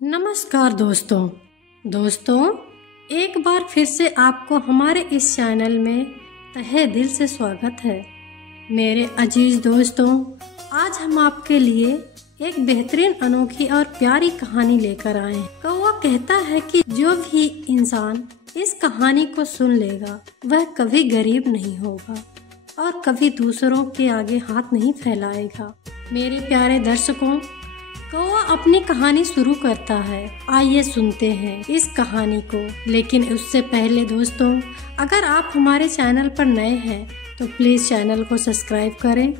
नमस्कार दोस्तों, एक बार फिर से आपको हमारे इस चैनल में तहे दिल से स्वागत है। मेरे अजीज दोस्तों, आज हम आपके लिए एक बेहतरीन, अनोखी और प्यारी कहानी लेकर आए हैं। कौवा कहता है कि जो भी इंसान इस कहानी को सुन लेगा वह कभी गरीब नहीं होगा और कभी दूसरों के आगे हाथ नहीं फैलाएगा। मेरे प्यारे दर्शकों, कौवा अपनी कहानी शुरू करता है। आइए सुनते हैं इस कहानी को। लेकिन उससे पहले दोस्तों, अगर आप हमारे चैनल पर नए हैं तो प्लीज चैनल को सब्सक्राइब करें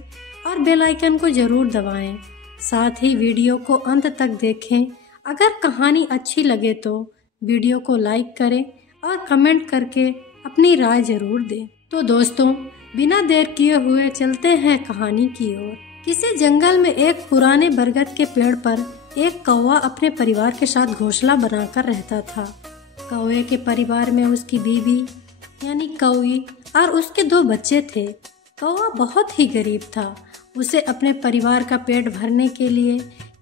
और बेल आइकन को जरूर दबाएं। साथ ही वीडियो को अंत तक देखें। अगर कहानी अच्छी लगे तो वीडियो को लाइक करें और कमेंट करके अपनी राय जरूर दें। तो दोस्तों, बिना देर किए हुए चलते हैं कहानी की ओर। किसी जंगल में एक पुराने बरगद के पेड़ पर एक कौवा अपने परिवार के साथ घोंसला बनाकर रहता था। कौवे के परिवार में उसकी बीवी यानी कौवी और उसके 2 बच्चे थे। कौवा बहुत ही गरीब था। उसे अपने परिवार का पेट भरने के लिए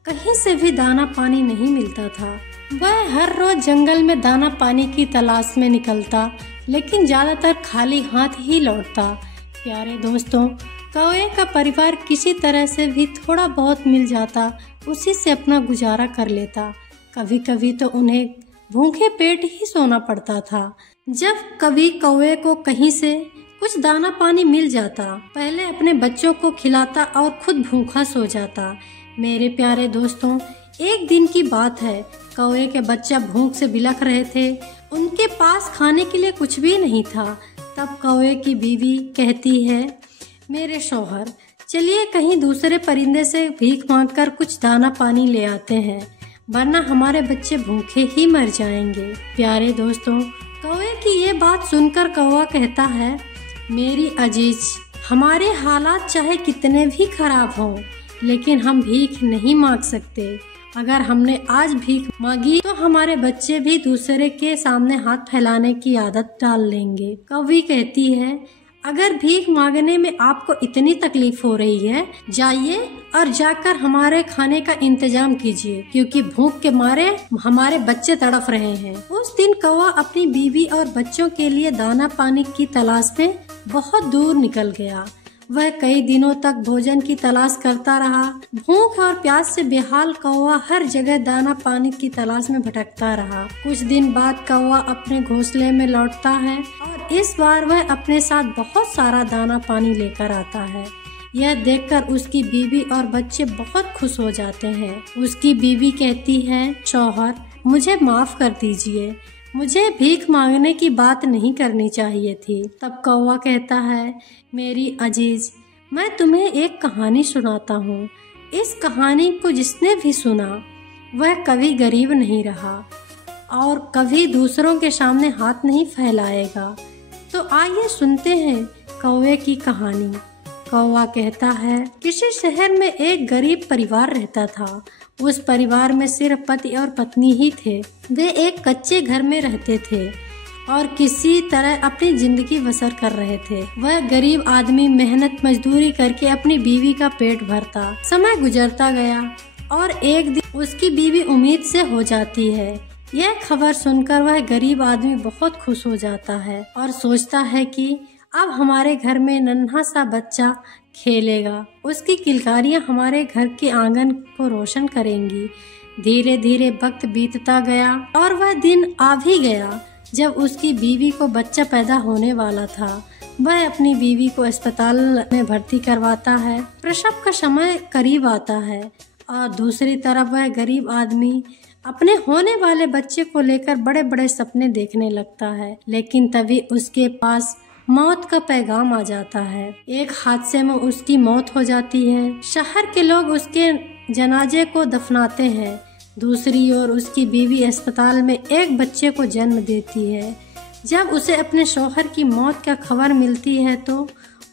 कहीं से भी दाना पानी नहीं मिलता था। वह हर रोज जंगल में दाना पानी की तलाश में निकलता, लेकिन ज्यादातर खाली हाथ ही लौटता। प्यारे दोस्तों, कौवे का परिवार किसी तरह से भी थोड़ा बहुत मिल जाता, उसी से अपना गुजारा कर लेता। कभी कभी तो उन्हें भूखे पेट ही सोना पड़ता था। जब कभी कौवे को कहीं से कुछ दाना पानी मिल जाता, पहले अपने बच्चों को खिलाता और खुद भूखा सो जाता। मेरे प्यारे दोस्तों, एक दिन की बात है। कौवे के बच्चा भूख से बिलख रहे थे। उनके पास खाने के लिए कुछ भी नहीं था। तब कौवे की बीवी कहती है, मेरे शौहर, चलिए कहीं दूसरे परिंदे से भीख मांगकर कुछ दाना पानी ले आते हैं, वरना हमारे बच्चे भूखे ही मर जाएंगे। प्यारे दोस्तों, कौवे की ये बात सुनकर कौवा कहता है, मेरी अजीज, हमारे हालात चाहे कितने भी खराब हों, लेकिन हम भीख नहीं मांग सकते। अगर हमने आज भीख मांगी तो हमारे बच्चे भी दूसरे के सामने हाथ फैलाने की आदत डाल लेंगे। कौवी कहती है, अगर भीख मांगने में आपको इतनी तकलीफ हो रही है, जाइए और जाकर हमारे खाने का इंतजाम कीजिए, क्योंकि भूख के मारे हमारे बच्चे तड़प रहे हैं। उस दिन कौवा अपनी बीवी और बच्चों के लिए दाना पानी की तलाश में बहुत दूर निकल गया। वह कई दिनों तक भोजन की तलाश करता रहा। भूख और प्यास से बेहाल कौवा हर जगह दाना पानी की तलाश में भटकता रहा। कुछ दिन बाद कौवा अपने घोंसले में लौटता है और इस बार वह अपने साथ बहुत सारा दाना पानी लेकर आता है। यह देखकर उसकी बीवी और बच्चे बहुत खुश हो जाते हैं। उसकी बीवी कहती है, शौहर, मुझे माफ कर दीजिए, मुझे भीख मांगने की बात नहीं करनी चाहिए थी। तब कौवा कहता है, मेरी अजीज, मैं तुम्हें एक कहानी सुनाता हूँ। इस कहानी को जिसने भी सुना वह कभी गरीब नहीं रहा और कभी दूसरों के सामने हाथ नहीं फैलाएगा। तो आइए सुनते हैं कौवे की कहानी। कौवा कहता है, किसी शहर में एक गरीब परिवार रहता था। उस परिवार में सिर्फ पति और पत्नी ही थे। वे एक कच्चे घर में रहते थे और किसी तरह अपनी जिंदगी बसर कर रहे थे। वह गरीब आदमी मेहनत मजदूरी करके अपनी बीवी का पेट भरता। समय गुजरता गया और एक दिन उसकी बीवी उम्मीद से हो जाती है। यह खबर सुनकर वह गरीब आदमी बहुत खुश हो जाता है और सोचता है कि अब हमारे घर में नन्हा सा बच्चा खेलेगा। उसकी किलकारियां हमारे घर के आंगन को रोशन करेंगी। धीरे धीरे वक्त बीतता गया और वह दिन आ भी गया जब उसकी बीवी को बच्चा पैदा होने वाला था। वह अपनी बीवी को अस्पताल में भर्ती करवाता है। प्रसव का समय करीब आता है और दूसरी तरफ वह गरीब आदमी अपने होने वाले बच्चे को लेकर बड़े बड़े सपने देखने लगता है। लेकिन तभी उसके पास मौत का पैगाम आ जाता है। एक हादसे में उसकी मौत हो जाती है। शहर के लोग उसके जनाजे को दफनाते हैं। दूसरी ओर उसकी बीवी अस्पताल में एक बच्चे को जन्म देती है। जब उसे अपने शौहर की मौत का खबर मिलती है तो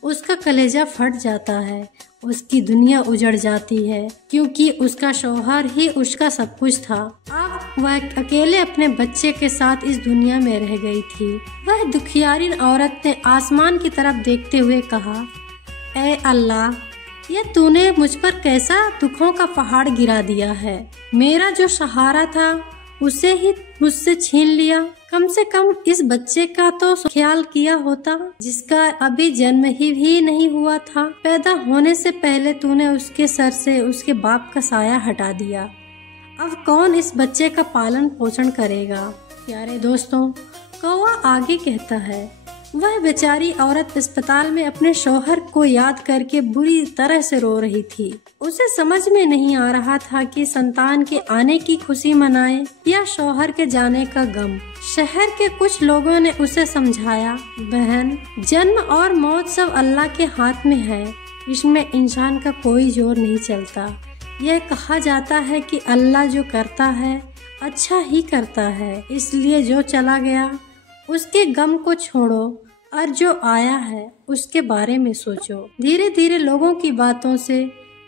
उसका कलेजा फट जाता है। उसकी दुनिया उजड़ जाती है, क्योंकि उसका शौहर ही उसका सब कुछ था। अब वह अकेले अपने बच्चे के साथ इस दुनिया में रह गई थी। वह दुखियारी औरत ने आसमान की तरफ देखते हुए कहा, ऐ अल्लाह, ये तूने मुझ पर कैसा दुखों का पहाड़ गिरा दिया है। मेरा जो सहारा था उसे ही मुझसे छीन लिया। कम से कम इस बच्चे का तो ख्याल किया होता जिसका अभी जन्म ही भी नहीं हुआ था। पैदा होने से पहले तूने उसके सर से उसके बाप का साया हटा दिया। अब कौन इस बच्चे का पालन पोषण करेगा। प्यारे दोस्तों, कौवा आगे कहता है, वह बेचारी औरत अस्पताल में अपने शौहर को याद करके बुरी तरह से रो रही थी। उसे समझ में नहीं आ रहा था कि संतान के आने की खुशी मनाए या शौहर के जाने का गम। शहर के कुछ लोगों ने उसे समझाया, बहन, जन्म और मौत सब अल्लाह के हाथ में है, इसमें इंसान का कोई जोर नहीं चलता। यह कहा जाता है कि अल्लाह जो करता है अच्छा ही करता है, इसलिए जो चला गया उसके गम को छोड़ो और जो आया है उसके बारे में सोचो। धीरे धीरे लोगों की बातों से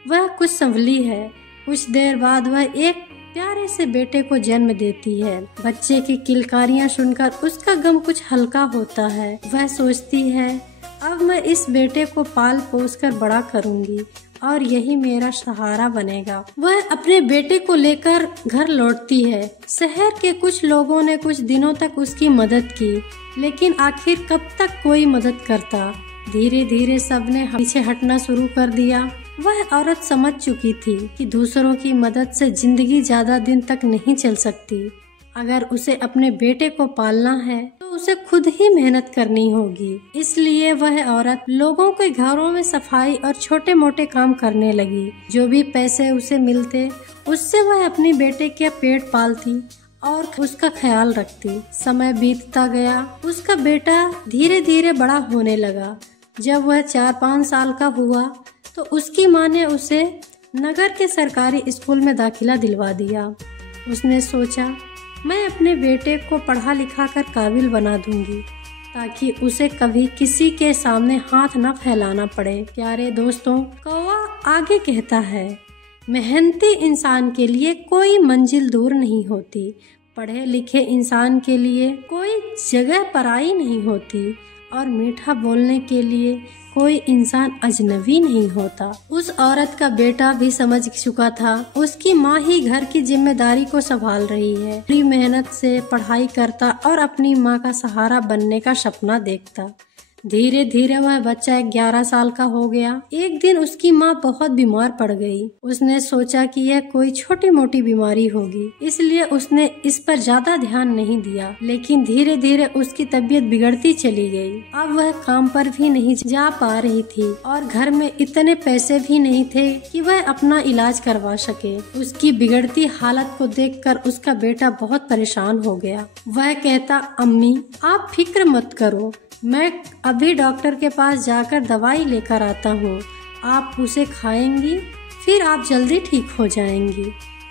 वह कुछ संभली है। कुछ देर बाद वह एक प्यारे से बेटे को जन्म देती है। बच्चे की किलकारियां सुनकर उसका गम कुछ हल्का होता है। वह सोचती है, अब मैं इस बेटे को पाल पोस कर बड़ा करूंगी और यही मेरा सहारा बनेगा। वह अपने बेटे को लेकर घर लौटती है। शहर के कुछ लोगों ने कुछ दिनों तक उसकी मदद की, लेकिन आखिर कब तक कोई मदद करता। धीरे धीरे सबने पीछे हटना शुरू कर दिया। वह औरत समझ चुकी थी कि दूसरों की मदद से जिंदगी ज्यादा दिन तक नहीं चल सकती। अगर उसे अपने बेटे को पालना है तो उसे खुद ही मेहनत करनी होगी। इसलिए वह औरत लोगों के घरों में सफाई और छोटे मोटे काम करने लगी। जो भी पैसे उसे मिलते उससे वह अपने बेटे के पेट पालती और उसका ख्याल रखती। समय बीतता गया, उसका बेटा धीरे धीरे बड़ा होने लगा। जब वह 4-5 साल का हुआ तो उसकी माँ ने उसे नगर के सरकारी स्कूल में दाखिला दिलवा दिया। उसने सोचा, मैं अपने बेटे को पढ़ा लिखा कर काबिल बना दूंगी ताकि उसे कभी किसी के सामने हाथ न फैलाना पड़े। प्यारे दोस्तों, कौवा आगे कहता है, मेहनती इंसान के लिए कोई मंजिल दूर नहीं होती, पढ़े लिखे इंसान के लिए कोई जगह पराई नहीं होती और मीठा बोलने के लिए कोई इंसान अजनबी नहीं होता। उस औरत का बेटा भी समझ चुका था, उसकी माँ ही घर की जिम्मेदारी को संभाल रही है। पूरी मेहनत से पढ़ाई करता और अपनी माँ का सहारा बनने का सपना देखता। धीरे धीरे वह बच्चा 11 साल का हो गया। एक दिन उसकी माँ बहुत बीमार पड़ गई। उसने सोचा कि यह कोई छोटी मोटी बीमारी होगी, इसलिए उसने इस पर ज्यादा ध्यान नहीं दिया। लेकिन धीरे धीरे उसकी तबीयत बिगड़ती चली गई। अब वह काम पर भी नहीं जा पा रही थी और घर में इतने पैसे भी नहीं थे कि वह अपना इलाज करवा सके। उसकी बिगड़ती हालत को देखकर उसका बेटा बहुत परेशान हो गया। वह कहता, अम्मी, आप फिक्र मत करो, मैं अभी डॉक्टर के पास जाकर दवाई लेकर आता हूँ। आप उसे खाएंगी, फिर आप जल्दी ठीक हो जाएंगी।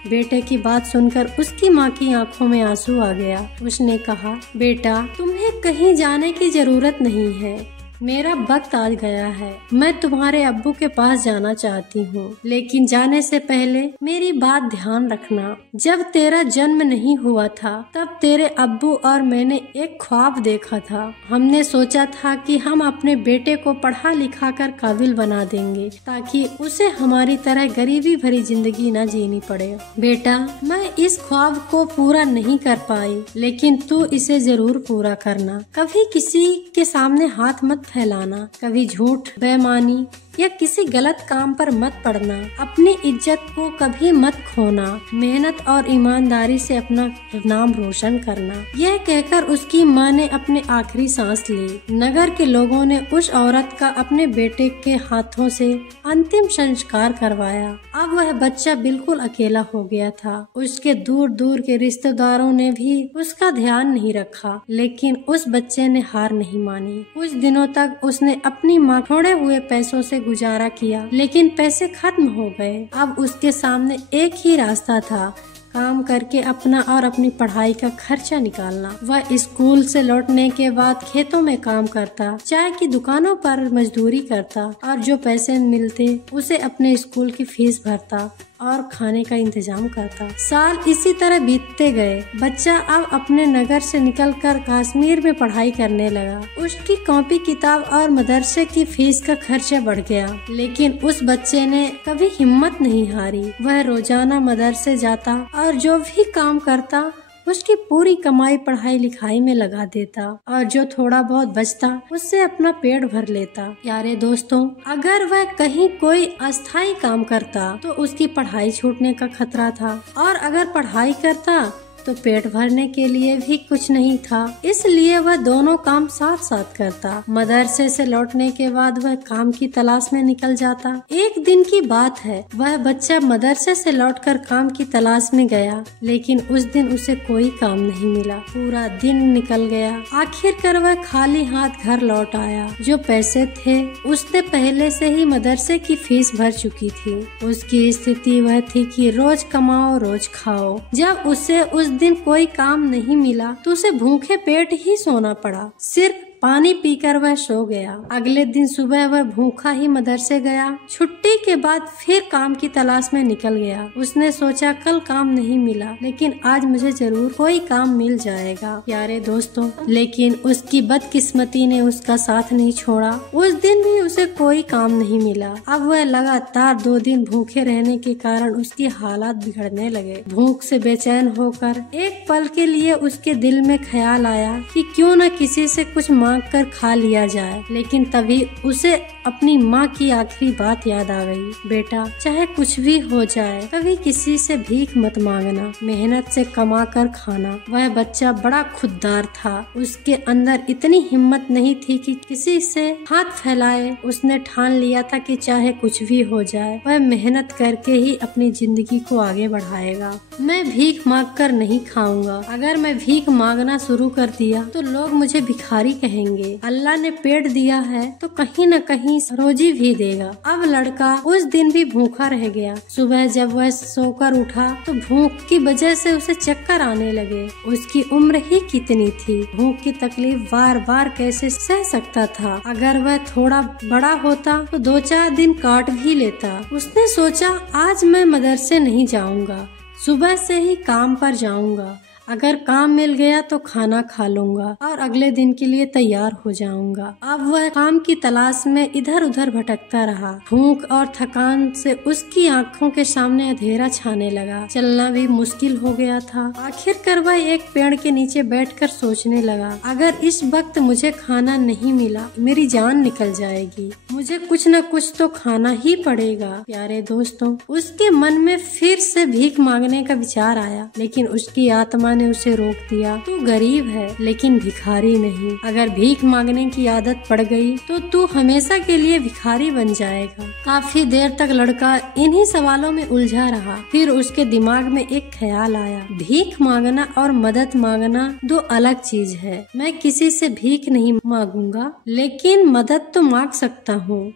बेटे की बात सुनकर उसकी माँ की आंखों में आंसू आ गया। उसने कहा, बेटा, तुम्हें कहीं जाने की जरूरत नहीं है, मेरा वक्त आ गया है। मैं तुम्हारे अब्बू के पास जाना चाहती हूँ, लेकिन जाने से पहले मेरी बात ध्यान रखना। जब तेरा जन्म नहीं हुआ था तब तेरे अब्बू और मैंने एक ख्वाब देखा था। हमने सोचा था कि हम अपने बेटे को पढ़ा लिखा कर काबिल बना देंगे ताकि उसे हमारी तरह गरीबी भरी जिंदगी न जीनी पड़े। बेटा, मैं इस ख्वाब को पूरा नहीं कर पाई, लेकिन तू इसे जरूर पूरा करना। कभी किसी के सामने हाथ मत फैलाना, कभी झूठ, बेईमानी या किसी गलत काम पर मत पड़ना, अपनी इज्जत को कभी मत खोना, मेहनत और ईमानदारी से अपना नाम रोशन करना। यह कहकर उसकी माँ ने अपने आखिरी सांस ली। नगर के लोगों ने उस औरत का अपने बेटे के हाथों से अंतिम संस्कार करवाया। अब वह बच्चा बिल्कुल अकेला हो गया था। उसके दूर दूर के रिश्तेदारों ने भी उसका ध्यान नहीं रखा, लेकिन उस बच्चे ने हार नहीं मानी। कुछ दिनों तक उसने अपनी माँ छोड़े हुए पैसों से गुजारा किया, लेकिन पैसे खत्म हो गए। अब उसके सामने एक ही रास्ता था, काम करके अपना और अपनी पढ़ाई का खर्चा निकालना। वह स्कूल से लौटने के बाद खेतों में काम करता, चाय की दुकानों पर मजदूरी करता और जो पैसे मिलते उसे अपने स्कूल की फीस भरता और खाने का इंतजाम करता। साल इसी तरह बीतते गए। बच्चा अब अपने नगर से निकलकर कश्मीर में पढ़ाई करने लगा। उसकी कॉपी किताब और मदरसे की फीस का खर्चा बढ़ गया, लेकिन उस बच्चे ने कभी हिम्मत नहीं हारी। वह रोजाना मदरसे जाता और जो भी काम करता उसकी पूरी कमाई पढ़ाई लिखाई में लगा देता और जो थोड़ा बहुत बचता उससे अपना पेट भर लेता। प्यारे दोस्तों, अगर वह कहीं कोई अस्थायी काम करता तो उसकी पढ़ाई छूटने का खतरा था, और अगर पढ़ाई करता तो पेट भरने के लिए भी कुछ नहीं था। इसलिए वह दोनों काम साथ साथ करता। मदरसे से लौटने के बाद वह काम की तलाश में निकल जाता। एक दिन की बात है, वह बच्चा मदरसे से लौटकर काम की तलाश में गया, लेकिन उस दिन उसे कोई काम नहीं मिला। पूरा दिन निकल गया। आखिरकार वह खाली हाथ घर लौट आया। जो पैसे थे उसने पहले से ही मदरसे की फीस भर चुकी थी। उसकी स्थिति वह थी कि रोज कमाओ रोज खाओ। जब उसे उस दिन कोई काम नहीं मिला तो उसे भूखे पेट ही सोना पड़ा। सिर्फ पानी पीकर वह सो गया। अगले दिन सुबह वह भूखा ही मदरसे गया। छुट्टी के बाद फिर काम की तलाश में निकल गया। उसने सोचा कल काम नहीं मिला, लेकिन आज मुझे जरूर कोई काम मिल जाएगा। प्यारे दोस्तों, लेकिन उसकी बदकिस्मती ने उसका साथ नहीं छोड़ा। उस दिन भी उसे कोई काम नहीं मिला। अब वह लगातार 2 दिन भूखे रहने के कारण उसकी हालात बिगड़ने लगे। भूख से बेचैन होकर एक पल के लिए उसके दिल में ख्याल आया कि क्यों न किसी से कुछ कर खा लिया जाए, लेकिन तभी उसे अपनी माँ की आखिरी बात याद आ गई। बेटा, चाहे कुछ भी हो जाए, कभी किसी से भीख मत मांगना, मेहनत से कमा कर खाना। वह बच्चा बड़ा खुददार था। उसके अंदर इतनी हिम्मत नहीं थी कि किसी से हाथ फैलाए। उसने ठान लिया था कि चाहे कुछ भी हो जाए, वह मेहनत करके ही अपनी जिंदगी को आगे बढ़ाएगा। मैं भीख मांग कर नहीं खाऊंगा। अगर मैं भीख मांगना शुरू कर दिया तो लोग मुझे भिखारी कहेंगे। अल्लाह ने पेट दिया है तो कहीं न कहीं रोजी भी देगा। अब लड़का उस दिन भी भूखा रह गया। सुबह जब वह सोकर उठा तो भूख की वजह से उसे चक्कर आने लगे। उसकी उम्र ही कितनी थी, भूख की तकलीफ बार बार कैसे सह सकता था। अगर वह थोड़ा बड़ा होता तो 2-4 दिन काट भी लेता। उसने सोचा आज मैं मदरसे नहीं जाऊंगा, सुबह से ही काम पर जाऊंगा। अगर काम मिल गया तो खाना खा लूंगा और अगले दिन के लिए तैयार हो जाऊंगा। अब वह काम की तलाश में इधर उधर भटकता रहा। भूख और थकान से उसकी आंखों के सामने अंधेरा छाने लगा। चलना भी मुश्किल हो गया था। आखिरकार वह एक पेड़ के नीचे बैठकर सोचने लगा, अगर इस वक्त मुझे खाना नहीं मिला मेरी जान निकल जाएगी। मुझे कुछ न कुछ तो खाना ही पड़ेगा। प्यारे दोस्तों, उसके मन में फिर से भीख मांगने का विचार आया, लेकिन उसकी आत्मा ने उसे रोक दिया। तू गरीब है लेकिन भिखारी नहीं। अगर भीख मांगने की आदत पड़ गई तो तू हमेशा के लिए भिखारी बन जाएगा। काफी देर तक लड़का इन्हीं सवालों में उलझा रहा। फिर उसके दिमाग में एक ख्याल आया, भीख मांगना और मदद मांगना 2 अलग चीज है। मैं किसी से भीख नहीं मांगूंगा, लेकिन मदद तो मांग सकता हूँ।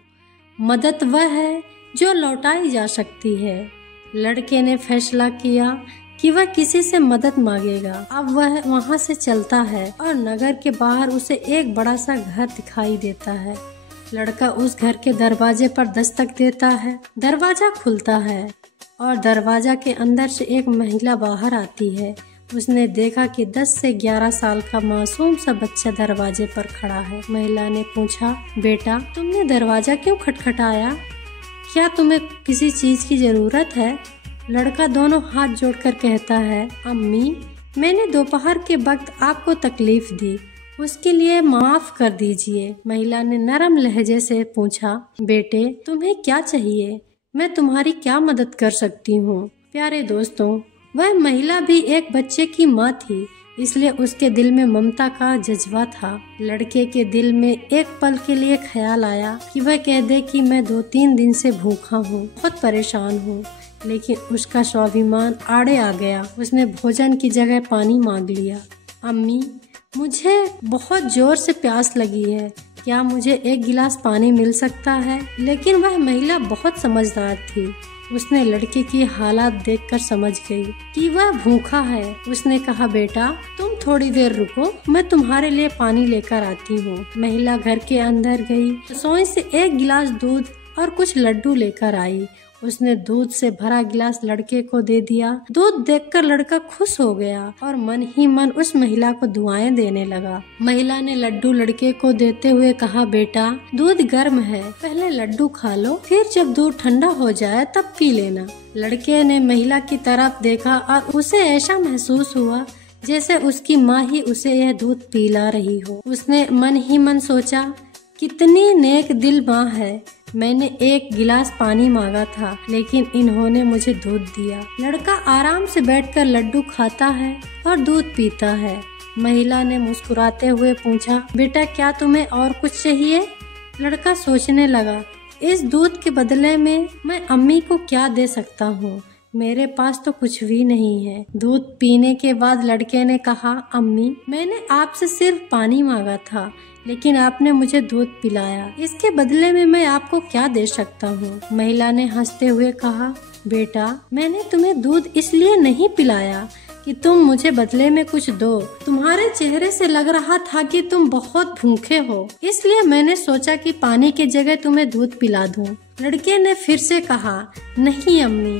मदद वह है जो लौटाई जा सकती है। लड़के ने फैसला किया कि वह किसी से मदद मांगेगा। अब वह वहाँ से चलता है और नगर के बाहर उसे एक बड़ा सा घर दिखाई देता है। लड़का उस घर के दरवाजे पर दस्तक देता है। दरवाजा खुलता है और दरवाजा के अंदर से एक महिला बाहर आती है। उसने देखा कि 10 से 11 साल का मासूम सा बच्चा दरवाजे पर खड़ा है। महिला ने पूछा, बेटा तुमने दरवाजा क्यों खटखटाया? क्या तुम्हें किसी चीज की जरूरत है? लड़का दोनों हाथ जोड़कर कहता है, अम्मी मैंने दोपहर के वक्त आपको तकलीफ दी, उसके लिए माफ कर दीजिए। महिला ने नरम लहजे से पूछा, बेटे तुम्हें क्या चाहिए? मैं तुम्हारी क्या मदद कर सकती हूँ? प्यारे दोस्तों, वह महिला भी एक बच्चे की माँ थी, इसलिए उसके दिल में ममता का जज्बा था। लड़के के दिल में एक पल के लिए ख्याल आया कि वह कह दे कि मैं 2-3 दिन से भूखा हूँ, बहुत परेशान हूँ, लेकिन उसका स्वाभिमान आड़े आ गया। उसने भोजन की जगह पानी मांग लिया। अम्मी मुझे बहुत जोर से प्यास लगी है, क्या मुझे 1 गिलास पानी मिल सकता है? लेकिन वह महिला बहुत समझदार थी। उसने लड़के की हालात देखकर समझ गई कि वह भूखा है। उसने कहा, बेटा तुम थोड़ी देर रुको, मैं तुम्हारे लिए पानी लेकर आती हूँ। महिला घर के अंदर गई, रसोई से 1 गिलास दूध और कुछ लड्डू लेकर आई उसने दूध से भरा गिलास लड़के को दे दिया। दूध देखकर लड़का खुश हो गया और मन ही मन उस महिला को दुआएं देने लगा। महिला ने लड्डू लड़के को देते हुए कहा, बेटा दूध गर्म है, पहले लड्डू खा लो, फिर जब दूध ठंडा हो जाए तब पी लेना। लड़के ने महिला की तरफ देखा और उसे ऐसा महसूस हुआ जैसे उसकी माँ ही उसे यह दूध पिला रही हो। उसने मन ही मन सोचा, कितनी नेक दिल माँ है, मैंने एक गिलास पानी मांगा था लेकिन इन्होंने मुझे दूध दिया। लड़का आराम से बैठकर लड्डू खाता है और दूध पीता है। महिला ने मुस्कुराते हुए पूछा, बेटा क्या तुम्हें और कुछ चाहिए? लड़का सोचने लगा, इस दूध के बदले में मैं अम्मी को क्या दे सकता हूँ, मेरे पास तो कुछ भी नहीं है। दूध पीने के बाद लड़के ने कहा, अम्मी मैंने आपसे सिर्फ पानी मांगा था लेकिन आपने मुझे दूध पिलाया, इसके बदले में मैं आपको क्या दे सकता हूँ? महिला ने हंसते हुए कहा, बेटा मैंने तुम्हें दूध इसलिए नहीं पिलाया कि तुम मुझे बदले में कुछ दो, तुम्हारे चेहरे से लग रहा था कि तुम बहुत भूखे हो, इसलिए मैंने सोचा कि पानी की जगह तुम्हें दूध पिला दूं। लड़के ने फिर से कहा, नहीं अम्मी,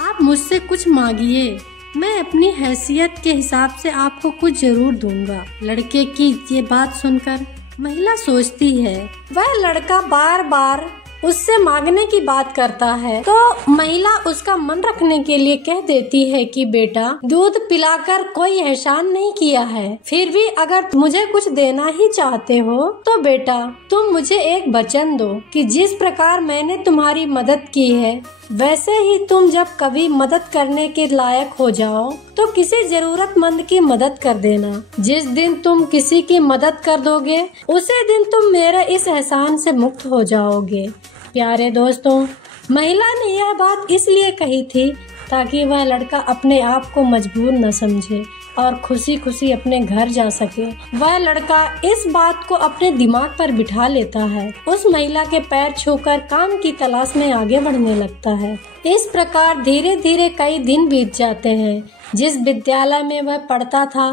आप मुझसे कुछ मांगिए, मैं अपनी हैसियत के हिसाब से आपको कुछ जरूर दूंगा। लड़के की ये बात सुनकर महिला सोचती है, वह लड़का बार बार उससे मांगने की बात करता है, तो महिला उसका मन रखने के लिए कह देती है कि बेटा दूध पिलाकर कोई एहसान नहीं किया है, फिर भी अगर मुझे कुछ देना ही चाहते हो तो बेटा तुम मुझे एक वचन दो कि जिस प्रकार मैंने तुम्हारी मदद की है वैसे ही तुम जब कभी मदद करने के लायक हो जाओ तो किसी जरूरतमंद की मदद कर देना। जिस दिन तुम किसी की मदद कर दोगे उसी दिन तुम मेरे इस एहसान से मुक्त हो जाओगे। प्यारे दोस्तों, महिला ने यह बात इसलिए कही थी ताकि वह लड़का अपने आप को मजबूर न समझे और खुशी खुशी अपने घर जा सके। वह लड़का इस बात को अपने दिमाग पर बिठा लेता है, उस महिला के पैर छूकर काम की तलाश में आगे बढ़ने लगता है। इस प्रकार धीरे धीरे कई दिन बीत जाते हैं। जिस विद्यालय में वह पढ़ता था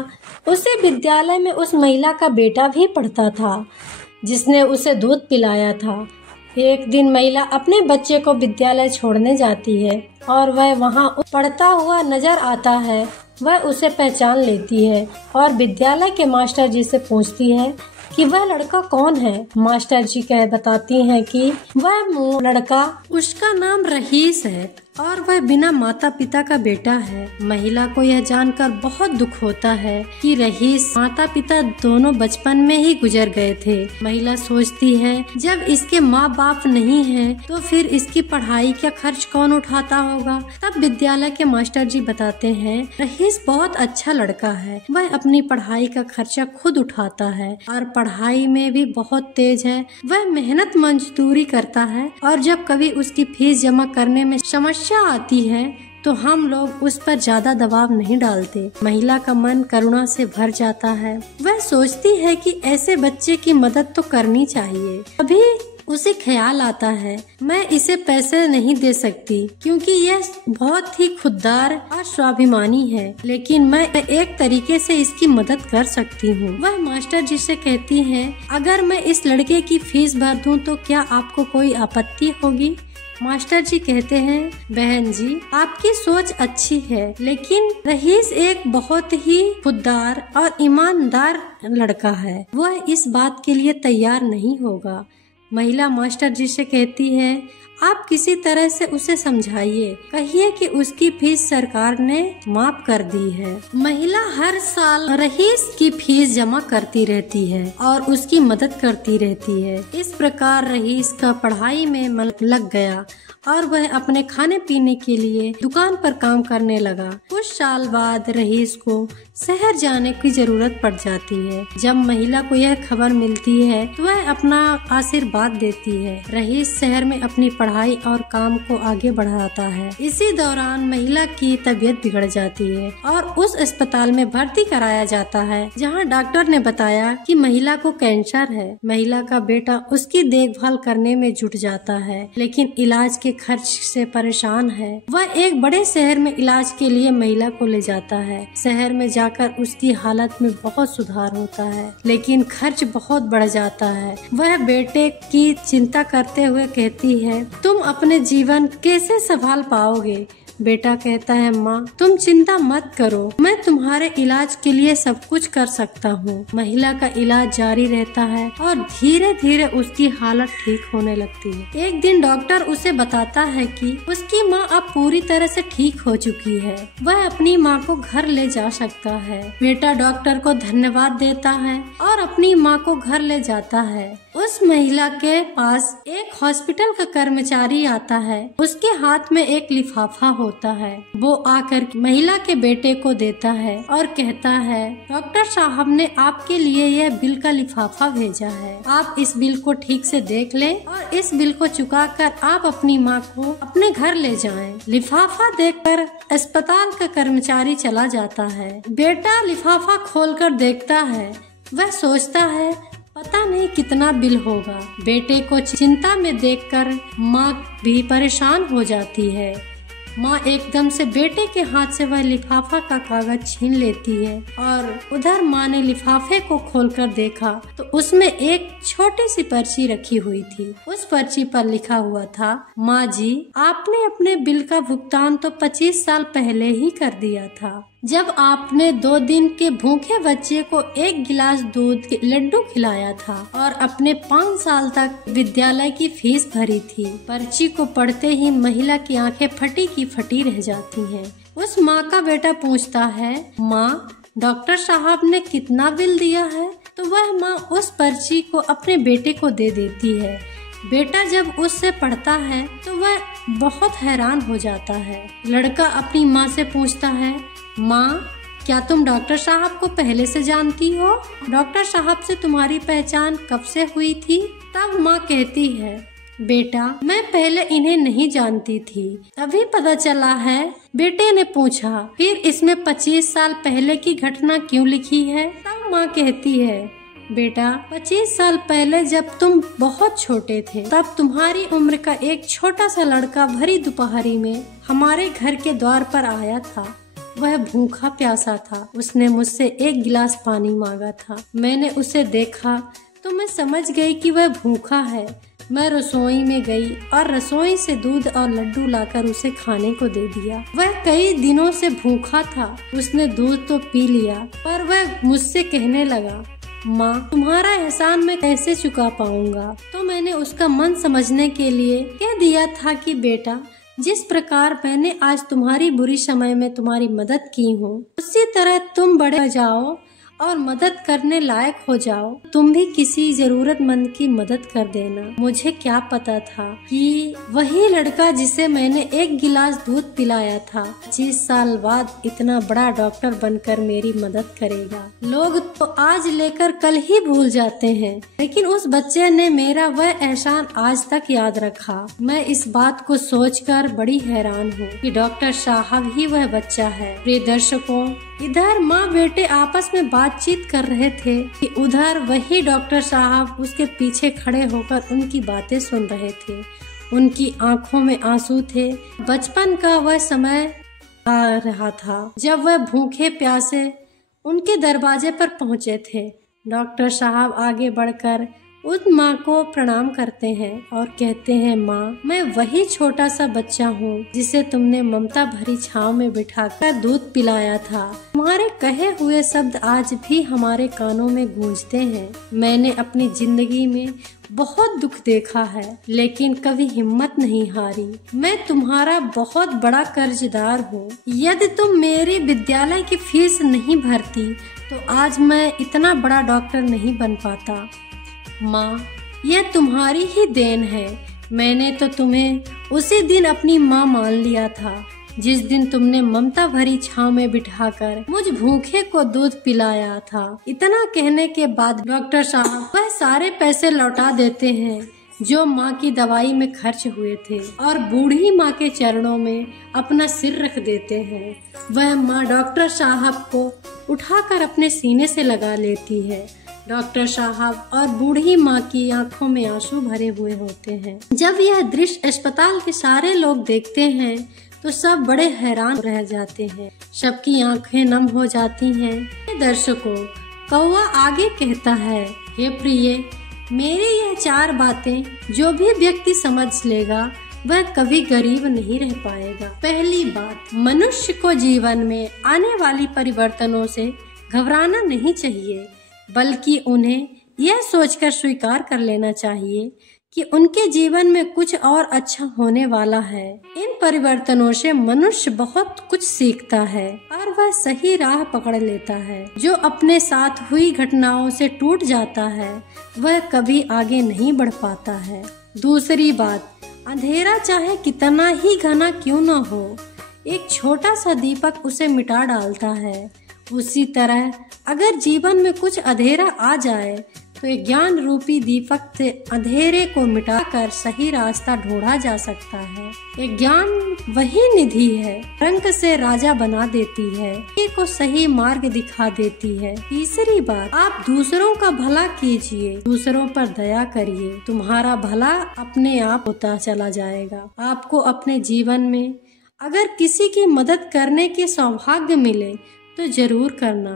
उसी विद्यालय में उस महिला का बेटा भी पढ़ता था जिसने उसे दूध पिलाया था। एक दिन महिला अपने बच्चे को विद्यालय छोड़ने जाती है और वह वहाँ पढ़ता हुआ नजर आता है। वह उसे पहचान लेती है और विद्यालय के मास्टर जी से पूछती है कि वह लड़का कौन है। मास्टर जी बताती हैं कि वह लड़का, उसका नाम रहीस है और वह बिना माता पिता का बेटा है। महिला को यह जानकर बहुत दुख होता है कि रहीस माता पिता दोनों बचपन में ही गुजर गए थे। महिला सोचती है जब इसके माँ बाप नहीं हैं तो फिर इसकी पढ़ाई का खर्च कौन उठाता होगा। तब विद्यालय के मास्टर जी बताते हैं रहीस बहुत अच्छा लड़का है, वह अपनी पढ़ाई का खर्चा खुद उठाता है और पढ़ाई में भी बहुत तेज है। वह मेहनत मजदूरी करता है और जब कभी उसकी फीस जमा करने में समस्या आती है तो हम लोग उस पर ज्यादा दबाव नहीं डालते। महिला का मन करुणा से भर जाता है। वह सोचती है कि ऐसे बच्चे की मदद तो करनी चाहिए। अभी उसे ख्याल आता है मैं इसे पैसे नहीं दे सकती क्योंकि यह बहुत ही खुददार और स्वाभिमानी है, लेकिन मैं एक तरीके से इसकी मदद कर सकती हूँ। वह मास्टर जी से कहती है अगर मैं इस लड़के की फीस भर दूँ तो क्या आपको कोई आपत्ति होगी? मास्टर जी कहते हैं बहन जी आपकी सोच अच्छी है, लेकिन रहीस एक बहुत ही खुददार और ईमानदार लड़का है, वह इस बात के लिए तैयार नहीं होगा। महिला मास्टर जी से कहती है आप किसी तरह से उसे समझाइए, कहिए कि उसकी फीस सरकार ने माफ कर दी है। महिला हर साल रहीस की फीस जमा करती रहती है और उसकी मदद करती रहती है। इस प्रकार रहीस का पढ़ाई में मन लग गया और वह अपने खाने पीने के लिए दुकान पर काम करने लगा। कुछ साल बाद रहीस को शहर जाने की जरूरत पड़ जाती है। जब महिला को यह खबर मिलती है तो वह अपना आशीर्वाद देती है। रहीस शहर में अपनी पढ़ाई और काम को आगे बढ़ाता है। इसी दौरान महिला की तबीयत बिगड़ जाती है और उस अस्पताल में भर्ती कराया जाता है जहां डॉक्टर ने बताया कि महिला को कैंसर है। महिला का बेटा उसकी देखभाल करने में जुट जाता है, लेकिन इलाज के के खर्च से परेशान है। वह एक बड़े शहर में इलाज के लिए महिला को ले जाता है। शहर में जाकर उसकी हालत में बहुत सुधार होता है, लेकिन खर्च बहुत बढ़ जाता है। वह बेटे की चिंता करते हुए कहती है, तुम अपने जीवन कैसे संभाल पाओगे? बेटा कहता है, माँ तुम चिंता मत करो, मैं तुम्हारे इलाज के लिए सब कुछ कर सकता हूँ। महिला का इलाज जारी रहता है और धीरे धीरे उसकी हालत ठीक होने लगती है। एक दिन डॉक्टर उसे बताता है कि उसकी माँ अब पूरी तरह से ठीक हो चुकी है, वह अपनी माँ को घर ले जा सकता है। बेटा डॉक्टर को धन्यवाद देता है और अपनी माँ को घर ले जाता है। उस महिला के पास एक हॉस्पिटल का कर्मचारी आता है। उसके हाथ में एक लिफाफा होता है। वो आकर महिला के बेटे को देता है और कहता है, डॉक्टर साहब ने आपके लिए यह बिल का लिफाफा भेजा है, आप इस बिल को ठीक से देख लें और इस बिल को चुकाकर आप अपनी माँ को अपने घर ले जाएं। लिफाफा देखकर अस्पताल का कर्मचारी चला जाता है। बेटा लिफाफा खोलकर देखता है। वह सोचता है, पता नहीं कितना बिल होगा। बेटे को चिंता में देखकर माँ भी परेशान हो जाती है। माँ एकदम से बेटे के हाथ से वह लिफाफा का कागज छीन लेती है और उधर माँ ने लिफाफे को खोलकर देखा तो उसमें एक छोटी सी पर्ची रखी हुई थी। उस पर्ची पर लिखा हुआ था, माँ जी आपने अपने बिल का भुगतान तो 25 साल पहले ही कर दिया था, जब आपने 2 दिन के भूखे बच्चे को 1 गिलास दूध के लड्डू खिलाया था और अपने 5 साल तक विद्यालय की फीस भरी थी। पर्ची को पढ़ते ही महिला की आंखें फटी की फटी रह जाती हैं। उस माँ का बेटा पूछता है, माँ डॉक्टर साहब ने कितना बिल दिया है? तो वह माँ उस पर्ची को अपने बेटे को दे देती है। बेटा जब उससे पढ़ता है तो वह बहुत हैरान हो जाता है। लड़का अपनी माँ से पूछता है, माँ क्या तुम डॉक्टर साहब को पहले से जानती हो? डॉक्टर साहब से तुम्हारी पहचान कब से हुई थी? तब माँ कहती है, बेटा मैं पहले इन्हें नहीं जानती थी, अभी पता चला है। बेटे ने पूछा, फिर इसमें 25 साल पहले की घटना क्यों लिखी है? तब माँ कहती है, बेटा 25 साल पहले जब तुम बहुत छोटे थे तब तुम्हारी उम्र का एक छोटा सा लड़का भरी दोपहरी में हमारे घर के द्वार पर आया था। वह भूखा प्यासा था। उसने मुझसे 1 गिलास पानी मांगा था। मैंने उसे देखा तो मैं समझ गई कि वह भूखा है। मैं रसोई में गई और रसोई से दूध और लड्डू लाकर उसे खाने को दे दिया। वह कई दिनों से भूखा था। उसने दूध तो पी लिया पर वह मुझसे कहने लगा, माँ तुम्हारा एहसान मैं कैसे चुका पाऊंगा? तो मैंने उसका मन समझने के लिए कह दिया था कि बेटा जिस प्रकार मैंने आज तुम्हारी बुरी समय में तुम्हारी मदद की हूँ, उसी तरह तुम बड़े हो जाओ और मदद करने लायक हो जाओ, तुम भी किसी जरूरतमंद की मदद कर देना। मुझे क्या पता था कि वही लड़का जिसे मैंने 1 गिलास दूध पिलाया था 25 साल बाद इतना बड़ा डॉक्टर बनकर मेरी मदद करेगा। लोग तो आज लेकर कल ही भूल जाते हैं, लेकिन उस बच्चे ने मेरा वह एहसान आज तक याद रखा। मैं इस बात को सोचकर बड़ी हैरान हूँ कि डॉक्टर साहब ही वह बच्चा है। प्रिय दर्शकों, इधर माँ बेटे आपस में बातचीत कर रहे थे कि उधर वही डॉक्टर साहब उसके पीछे खड़े होकर उनकी बातें सुन रहे थे। उनकी आंखों में आंसू थे। बचपन का वह समय आ रहा था जब वह भूखे प्यासे उनके दरवाजे पर पहुंचे थे। डॉक्टर साहब आगे बढ़कर उस माँ को प्रणाम करते हैं और कहते हैं, माँ मैं वही छोटा सा बच्चा हूँ जिसे तुमने ममता भरी छांव में बिठाकर दूध पिलाया था। तुम्हारे कहे हुए शब्द आज भी हमारे कानों में गूंजते हैं। मैंने अपनी जिंदगी में बहुत दुख देखा है, लेकिन कभी हिम्मत नहीं हारी। मैं तुम्हारा बहुत बड़ा कर्जदार हूँ। यदि तुम मेरी विद्यालय की फीस नहीं भरती तो आज मैं इतना बड़ा डॉक्टर नहीं बन पाता। माँ यह तुम्हारी ही देन है। मैंने तो तुम्हें उसी दिन अपनी माँ मान लिया था जिस दिन तुमने ममता भरी छांव में बिठाकर मुझ भूखे को दूध पिलाया था। इतना कहने के बाद डॉक्टर साहब वह सारे पैसे लौटा देते हैं जो माँ की दवाई में खर्च हुए थे और बूढ़ी माँ के चरणों में अपना सिर रख देते हैं। वह माँ डॉक्टर साहब को उठाकर अपने सीने से लगा लेती है। डॉक्टर साहब और बूढ़ी माँ की आंखों में आंसू भरे हुए होते हैं। जब यह दृश्य अस्पताल के सारे लोग देखते हैं तो सब बड़े हैरान रह जाते हैं, सबकी आंखें नम हो जाती हैं। दर्शकों, कौवा आगे कहता है, हे प्रिय, मेरी यह 4 बातें जो भी व्यक्ति समझ लेगा वह कभी गरीब नहीं रह पाएगा। पहली बात, मनुष्य को जीवन में आने वाली परिवर्तनों से घबराना नहीं चाहिए, बल्कि उन्हें यह सोचकर स्वीकार कर लेना चाहिए कि उनके जीवन में कुछ और अच्छा होने वाला है। इन परिवर्तनों से मनुष्य बहुत कुछ सीखता है और वह सही राह पकड़ लेता है। जो अपने साथ हुई घटनाओं से टूट जाता है वह कभी आगे नहीं बढ़ पाता है। दूसरी बात, अंधेरा चाहे कितना ही घना क्यों न हो, एक छोटा सा दीपक उसे मिटा डालता है। उसी तरह अगर जीवन में कुछ अंधेरा आ जाए तो एक ज्ञान रूपी दीपक से अंधेरे को मिटाकर सही रास्ता ढूंढा जा सकता है। एक ज्ञान वही निधि है, रंग से राजा बना देती है, को सही मार्ग दिखा देती है। तीसरी बात, आप दूसरों का भला कीजिए, दूसरों पर दया करिए, तुम्हारा भला अपने आप होता चला जाएगा। आपको अपने जीवन में अगर किसी की मदद करने के सौभाग्य मिले तो जरूर करना।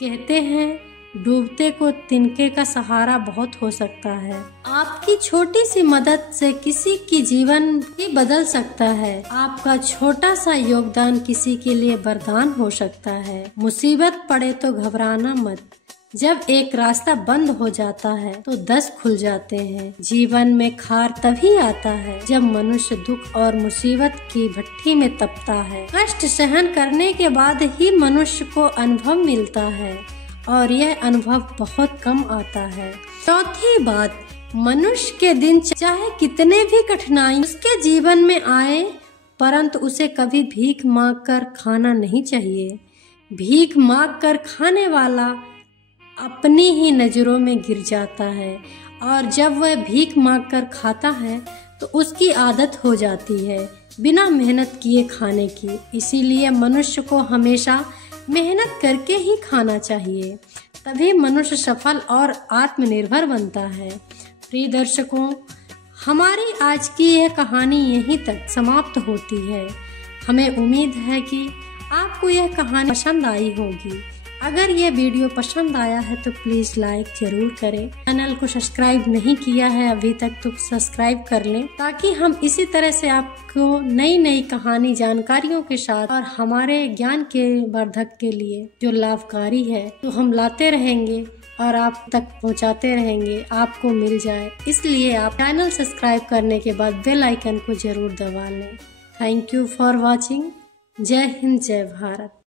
कहते हैं डूबते को तिनके का सहारा बहुत हो सकता है। आपकी छोटी सी मदद से किसी की जीवन भी बदल सकता है। आपका छोटा सा योगदान किसी के लिए वरदान हो सकता है। मुसीबत पड़े तो घबराना मत। जब एक रास्ता बंद हो जाता है तो 10 खुल जाते हैं। जीवन में खार तभी आता है जब मनुष्य दुख और मुसीबत की भट्ठी में तपता है। कष्ट सहन करने के बाद ही मनुष्य को अनुभव मिलता है और यह अनुभव बहुत कम आता है। चौथी बात, मनुष्य के दिन चाहे कितने भी कठिनाई उसके जीवन में आए, परंतु उसे कभी भीख मांग कर खाना नहीं चाहिए। भीख मांग कर खाने वाला अपनी ही नजरों में गिर जाता है और जब वह भीख मांग कर खाता है तो उसकी आदत हो जाती है बिना मेहनत किए खाने की। इसीलिए मनुष्य को हमेशा मेहनत करके ही खाना चाहिए, तभी मनुष्य सफल और आत्मनिर्भर बनता है। प्रिय दर्शकों, हमारी आज की यह कहानी यहीं तक समाप्त होती है। हमें उम्मीद है कि आपको यह कहानी पसंद आई होगी। अगर ये वीडियो पसंद आया है तो प्लीज लाइक जरूर करें। चैनल को सब्सक्राइब नहीं किया है अभी तक तो सब्सक्राइब कर लें, ताकि हम इसी तरह से आपको नई नई कहानी जानकारियों के साथ और हमारे ज्ञान के वर्धक के लिए जो लाभकारी है तो हम लाते रहेंगे और आप तक पहुंचाते रहेंगे, आपको मिल जाए। इसलिए आप चैनल सब्सक्राइब करने के बाद बेल आइकन को जरूर दबा लें। Thank you for watching. जय हिंद, जय भारत।